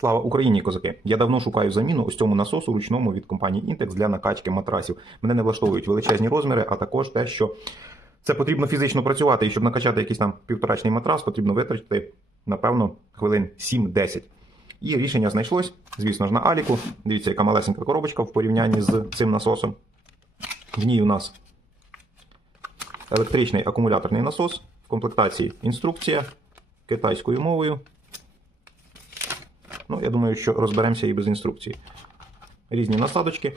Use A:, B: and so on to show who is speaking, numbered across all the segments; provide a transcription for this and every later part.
A: Слава Україні, козаки! Я давно шукаю заміну ось цьому насосу ручному від компанії Intex для накачки матрасів. Мене не влаштовують величезні розміри, а також те, що це потрібно фізично працювати. І щоб накачати якийсь там півторачний матрас, потрібно витратити, напевно, хвилин 7-10. І рішення знайшлось, звісно ж, на Аліку. Дивіться, яка малесенька коробочка в порівнянні з цим насосом. В ній у нас електричний акумуляторний насос в комплектації інструкція китайською мовою. Ну, я думаю, що розберемося і без інструкції. Різні насадочки.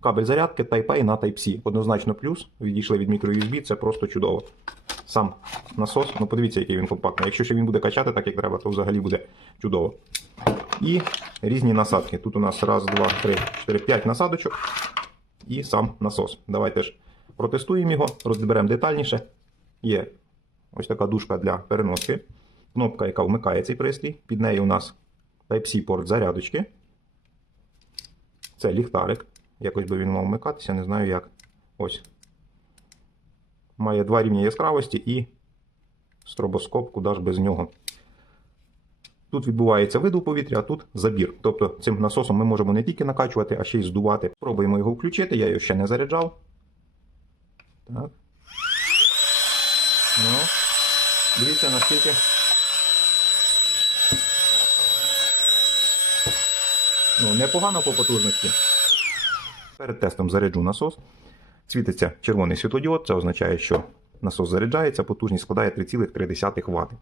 A: Кабель зарядки Type-A на Type-C. Однозначно плюс. Відійшли від мікро-USB, це просто чудово. Сам насос, ну подивіться, який він компактний. Якщо ще він буде качати так, як треба, то взагалі буде чудово. І різні насадки. Тут у нас раз, два, три, чотири, п'ять насадочок. І сам насос. Давайте ж протестуємо його, розберемо детальніше. Є ось така дужка для переноски. Кнопка, яка вмикає цей пристрій. Під нею у нас Type-C порт зарядочки. Це ліхтарик. Якось би він мав вмикатися, не знаю як. Ось. Має два рівні яскравості і стробоскоп, куди ж без нього. Тут відбувається видув повітря, а тут забір. Тобто цим насосом ми можемо не тільки накачувати, а ще й здувати. Спробуємо його включити, я його ще не заряджав. Так. Ну, дивіться, наскільки. Ну, непогано по потужності. Перед тестом заряджу насос. Світиться червоний світлодіод, це означає, що насос заряджається, потужність складає 3,3 Вт.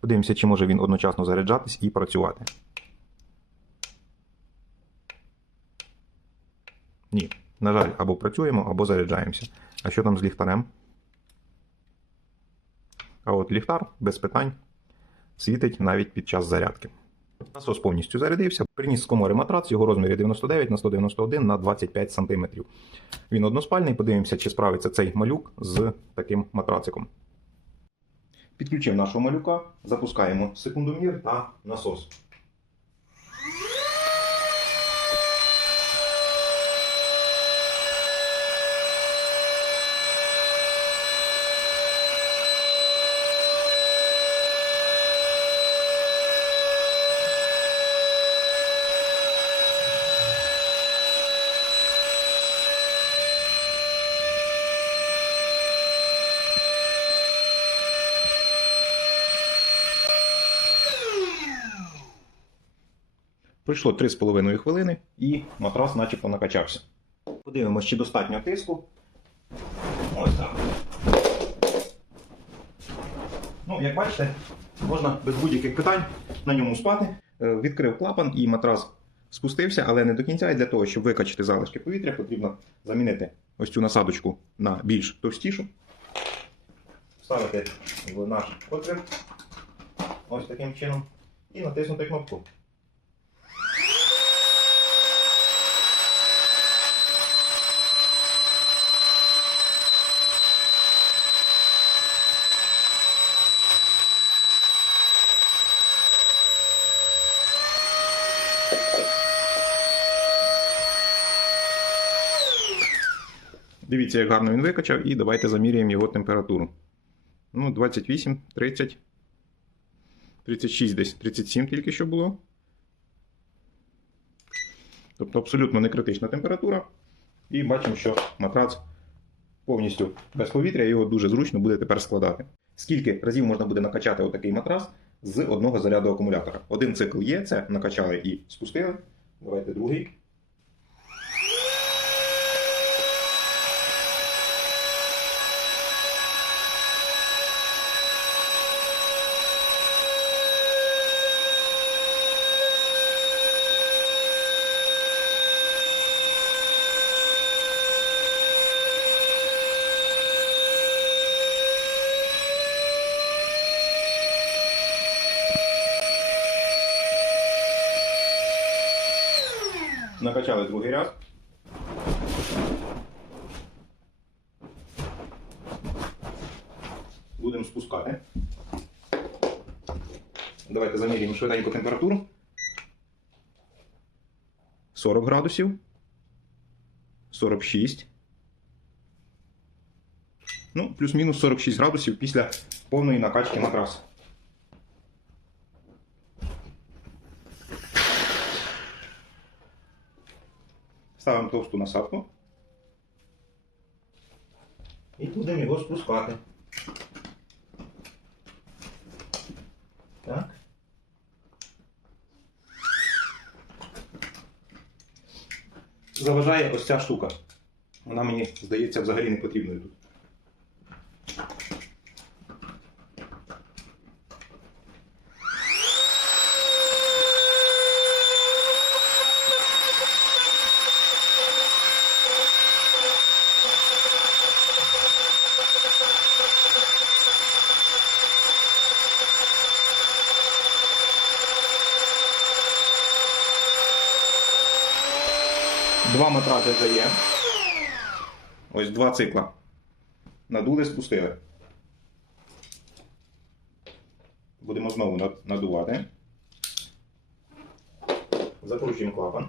A: Подивимося, чи може він одночасно заряджатись і працювати. Ні. На жаль, або працюємо, або заряджаємося. А що там з ліхтарем? А от ліхтар без питань світить навіть під час зарядки. Насос повністю зарядився. Приніс з комори матрац, його розмірі 99 на 191 на 25 см. Він односпальний, подивимося, чи справиться цей малюк з таким матрациком. Підключив нашого малюка, запускаємо секундомір та насос. Пройшло 3,5 хвилини і матрас начебто накачався. Подивимось, чи достатньо тиску. Ось так. Ну, як бачите, можна без будь-яких питань на ньому спати. Е, Відкрив клапан і матрас спустився, але не до кінця. І для того, щоб викачати залишки повітря, потрібно замінити ось цю насадочку на більш товстішу. Вставити в наш отвір ось таким чином і натиснути кнопку. Дивіться, як гарно він викачав, і давайте заміряємо його температуру. Ну, 28, 30, 36 десь, 37 тільки що було. Тобто абсолютно не критична температура. І бачимо, що матрац повністю без повітря, його дуже зручно буде тепер складати. Скільки разів можна буде накачати отакий матрас з одного заряду акумулятора? Один цикл є, це накачали і спустили. Давайте другий. Накачали другий раз. Будемо спускати. Давайте замірюємо швиденько температуру. 40 градусів. 46. Ну, плюс-мінус 46 градусів після повної накачки матраса. Ставимо товсту насадку. І будемо його спускати. Так. Заважає ось ця штука. Вона мені здається взагалі не потрібною тут. Два матрази вже є. Ось два цикла. Надули, спустили. Будемо знову надувати. Закручуємо клапан.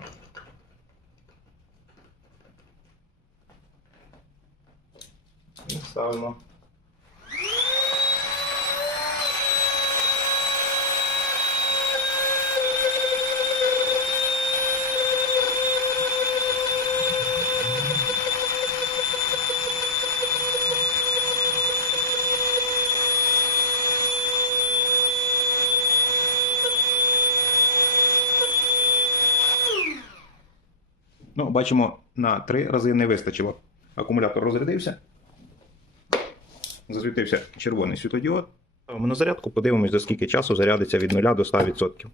A: І ставимо. Ну, бачимо, на три рази не вистачило. Акумулятор розрядився. Засвітився червоний світодіод. На зарядку, подивимось, за скільки часу зарядиться від 0 до 100%.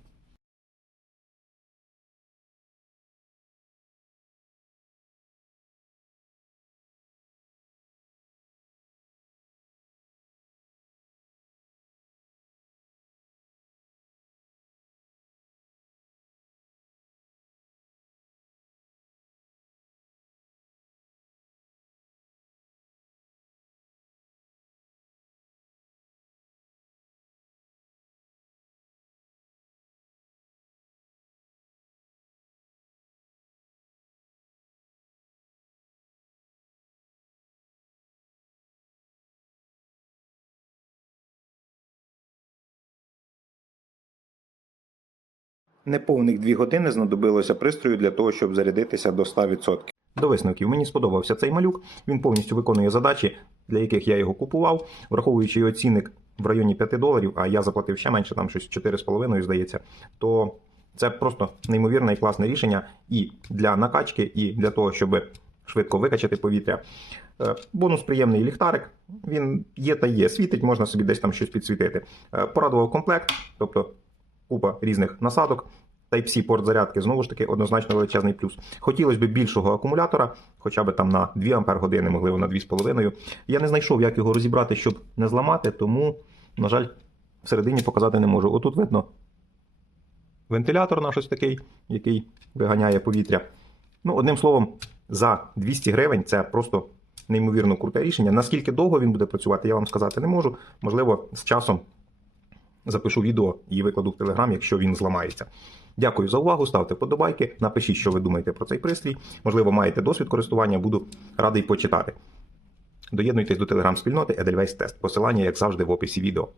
A: Неповних 2 години знадобилося пристрою для того, щоб зарядитися до 100%. До висновків мені сподобався цей малюк. Він повністю виконує задачі, для яких я його купував, враховуючи його цінник в районі 5 доларів, а я заплатив ще менше, там щось 4,5, здається. То це просто неймовірне і класне рішення і для накачки, і для того, щоб швидко викачати повітря. Е, Бонус приємний ліхтарик. Він є та є. Світить, можна собі десь там щось підсвітити. Е, Порадував комплект, тобто купа різних насадок. Type-C порт зарядки знову ж таки однозначно величезний плюс. Хотілося б більшого акумулятора, хоча б там на 2 Ампер години, можливо, на 2,5. Я не знайшов, як його розібрати, щоб не зламати, тому, на жаль, всередині показати не можу. Отут видно вентилятор наш ось такий, який виганяє повітря. Ну, одним словом, за 200 гривень це просто неймовірно круте рішення. Наскільки довго він буде працювати, я вам сказати не можу. Можливо, з часом запишу відео і викладу в Телеграм, якщо він зламається. Дякую за увагу. Ставте подобайки, напишіть, що ви думаєте про цей пристрій. Можливо, маєте досвід користування, буду радий почитати. Доєднуйтесь до телеграм-спільноти Edelweiss Test. Посилання, як завжди, в описі відео.